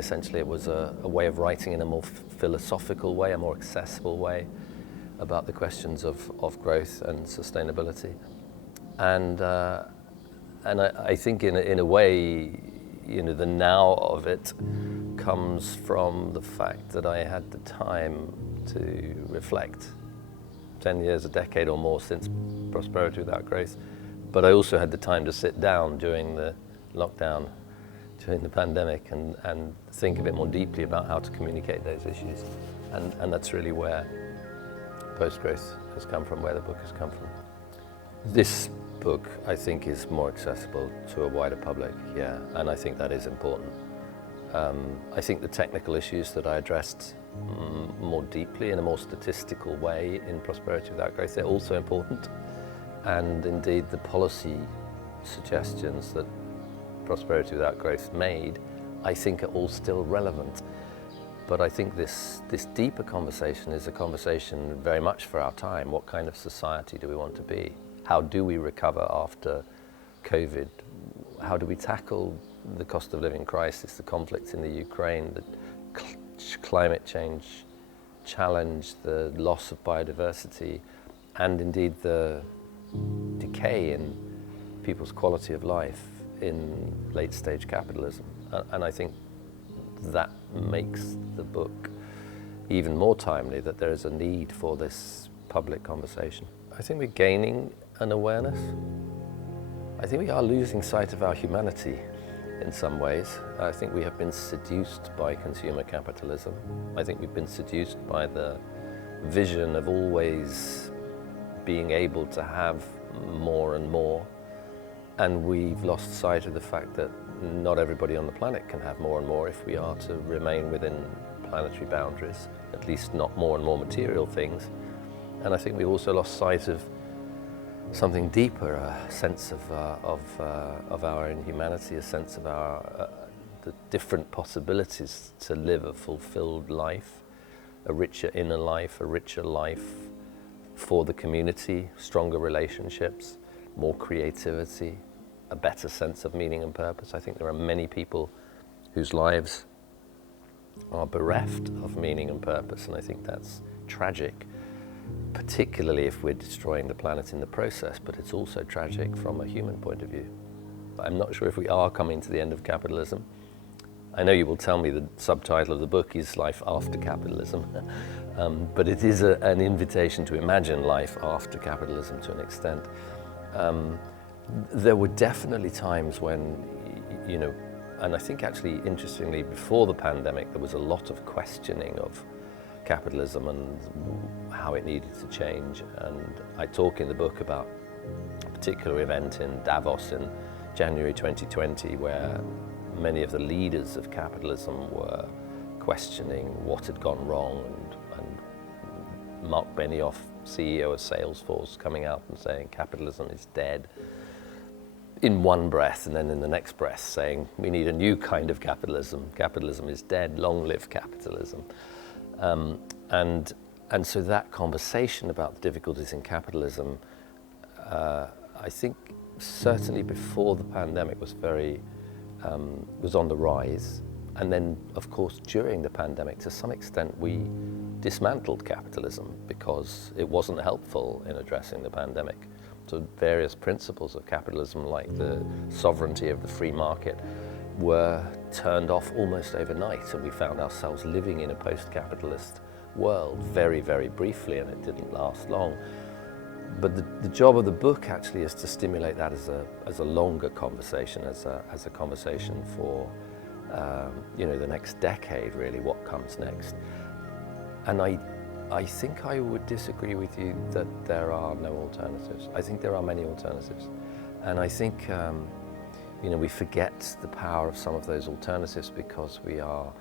Essentially, it was a way of writing in a more philosophical way, a more accessible way about the questions of growth and sustainability. And I think in a way, the now of it comes from the fact that I had the time to reflect. 10 years, a decade or more since Prosperity Without Growth. But I also had the time to sit down during the lockdown, during the pandemic, and think a bit more deeply about how to communicate those issues. And that's really where Postgrowth has come from, where the book has come from. This book, I think, is more accessible to a wider public, yeah, and I think that is important. I think the technical issues that I addressed more deeply in a more statistical way in Prosperity Without Growth, they're also important. And indeed, the policy suggestions that Prosperity Without Growth made, I think are all still relevant. But I think this deeper conversation is a conversation very much for our time. What kind of society do we want to be? How do we recover after COVID? How do we tackle the cost of living crisis, the conflicts in the Ukraine, the climate change challenge, the loss of biodiversity, and indeed the decay in people's quality of life in late-stage capitalism? And I think that makes the book even more timely, that there is a need for this public conversation. I think we're gaining an awareness. I think we are losing sight of our humanity in some ways. I think we have been seduced by consumer capitalism. I think we've been seduced by the vision of always being able to have more and more. And we've lost sight of the fact that not everybody on the planet can have more and more if we are to remain within planetary boundaries, at least not more and more material things. And I think we also lost sight of something deeper, a sense of our inhumanity, a sense of the different possibilities to live a fulfilled life, a richer inner life, a richer life for the community, stronger relationships, more creativity, a better sense of meaning and purpose. I think there are many people whose lives are bereft of meaning and purpose, and I think that's tragic, particularly if we're destroying the planet in the process, but it's also tragic from a human point of view. I'm not sure if we are coming to the end of capitalism. I know you will tell me the subtitle of the book is Life After Capitalism, but it is an invitation to imagine life after capitalism to an extent. There were definitely times when, and I think actually interestingly before the pandemic there was a lot of questioning of capitalism and how it needed to change. And I talk in the book about a particular event in Davos in January 2020 where many of the leaders of capitalism were questioning what had gone wrong, and Mark Benioff, CEO of Salesforce, coming out and saying capitalism is dead in one breath, and then in the next breath saying we need a new kind of capitalism. Capitalism is dead, long live capitalism. And so that conversation about the difficulties in capitalism, I think certainly before the pandemic was was on the rise. And then, of course, during the pandemic, to some extent, we dismantled capitalism because it wasn't helpful in addressing the pandemic. So various principles of capitalism, like the sovereignty of the free market, were turned off almost overnight, and we found ourselves living in a post-capitalist world very, very briefly, and it didn't last long. But the job of the book actually is to stimulate that as a longer conversation, as a conversation for the next decade, really, what comes next. And I think I would disagree with you that there are no alternatives. I think there are many alternatives, and I think we forget the power of some of those alternatives because we are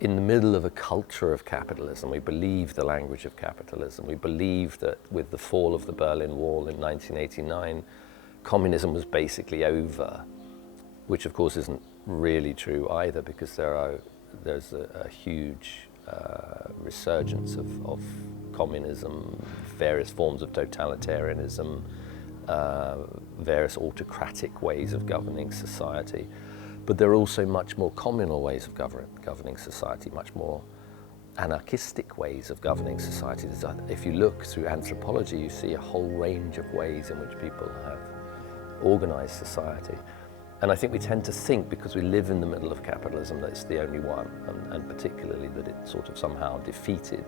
in the middle of a culture of capitalism. We believe the language of capitalism. We believe that with the fall of the Berlin Wall in 1989, communism was basically over, which of course isn't really true either, because there's a huge resurgence of communism, various forms of totalitarianism, various autocratic ways of governing society. But there are also much more communal ways of governing society, much more anarchistic ways of governing society. If you look through anthropology, you see a whole range of ways in which people have organized society. And I think we tend to think, because we live in the middle of capitalism, that it's the only one, and particularly that it sort of somehow defeated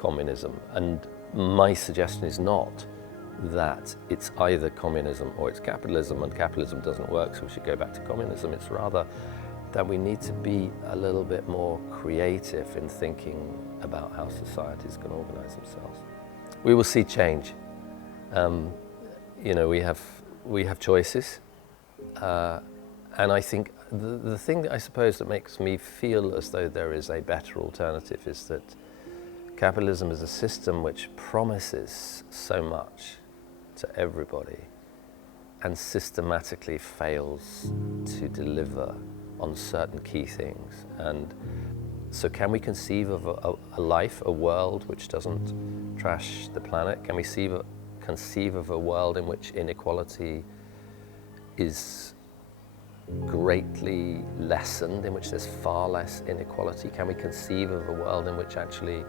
communism. And my suggestion is not that it's either communism or it's capitalism, and capitalism doesn't work, so we should go back to communism. It's rather that we need to be a little bit more creative in thinking about how societies can organize themselves. We will see change. We have choices, and I think the thing that I suppose that makes me feel as though there is a better alternative is that capitalism is a system which promises so much to everybody and systematically fails to deliver on certain key things. And so can we conceive of a life, a world which doesn't trash the planet? Can we conceive of a world in which inequality is greatly lessened, in which there's far less inequality? Can we conceive of a world in which actually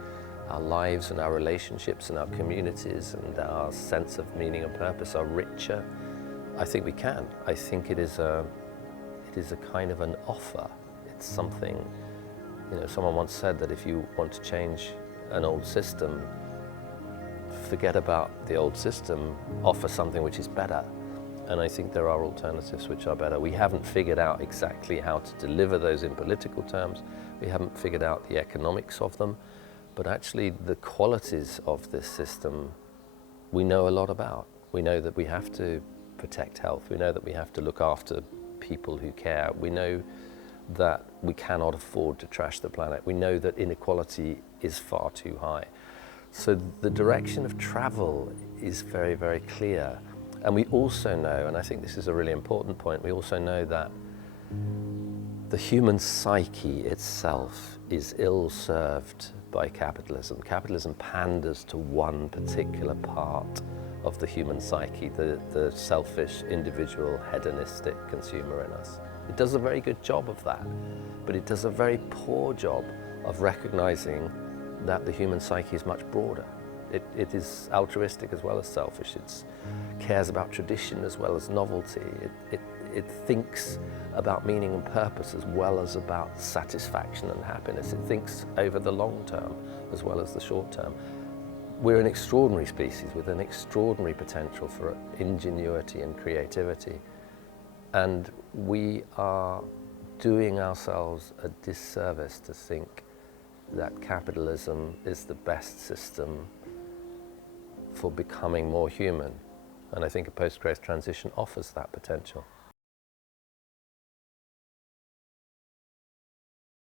our lives and our relationships and our communities and our sense of meaning and purpose are richer? I think we can. I think it is a kind of an offer. It's something, someone once said that if you want to change an old system, forget about the old system, offer something which is better. And I think there are alternatives which are better. We haven't figured out exactly how to deliver those in political terms. We haven't figured out the economics of them. But actually the qualities of this system we know a lot about. We know that we have to protect health. We know that we have to look after people who care. We know that we cannot afford to trash the planet. We know that inequality is far too high. So the direction of travel is very, very clear. And we also know, and I think this is a really important point, we also know that the human psyche itself is ill-served by capitalism. Capitalism panders to one particular part of the human psyche, the selfish, individual, hedonistic consumer in us. It does a very good job of that, but it does a very poor job of recognizing that the human psyche is much broader. It is altruistic as well as selfish. It cares about tradition as well as novelty. It thinks about meaning and purpose as well as about satisfaction and happiness. It thinks over the long term as well as the short term. We're an extraordinary species with an extraordinary potential for ingenuity and creativity. And we are doing ourselves a disservice to think that capitalism is the best system for becoming more human. And I think a post-growth transition offers that potential.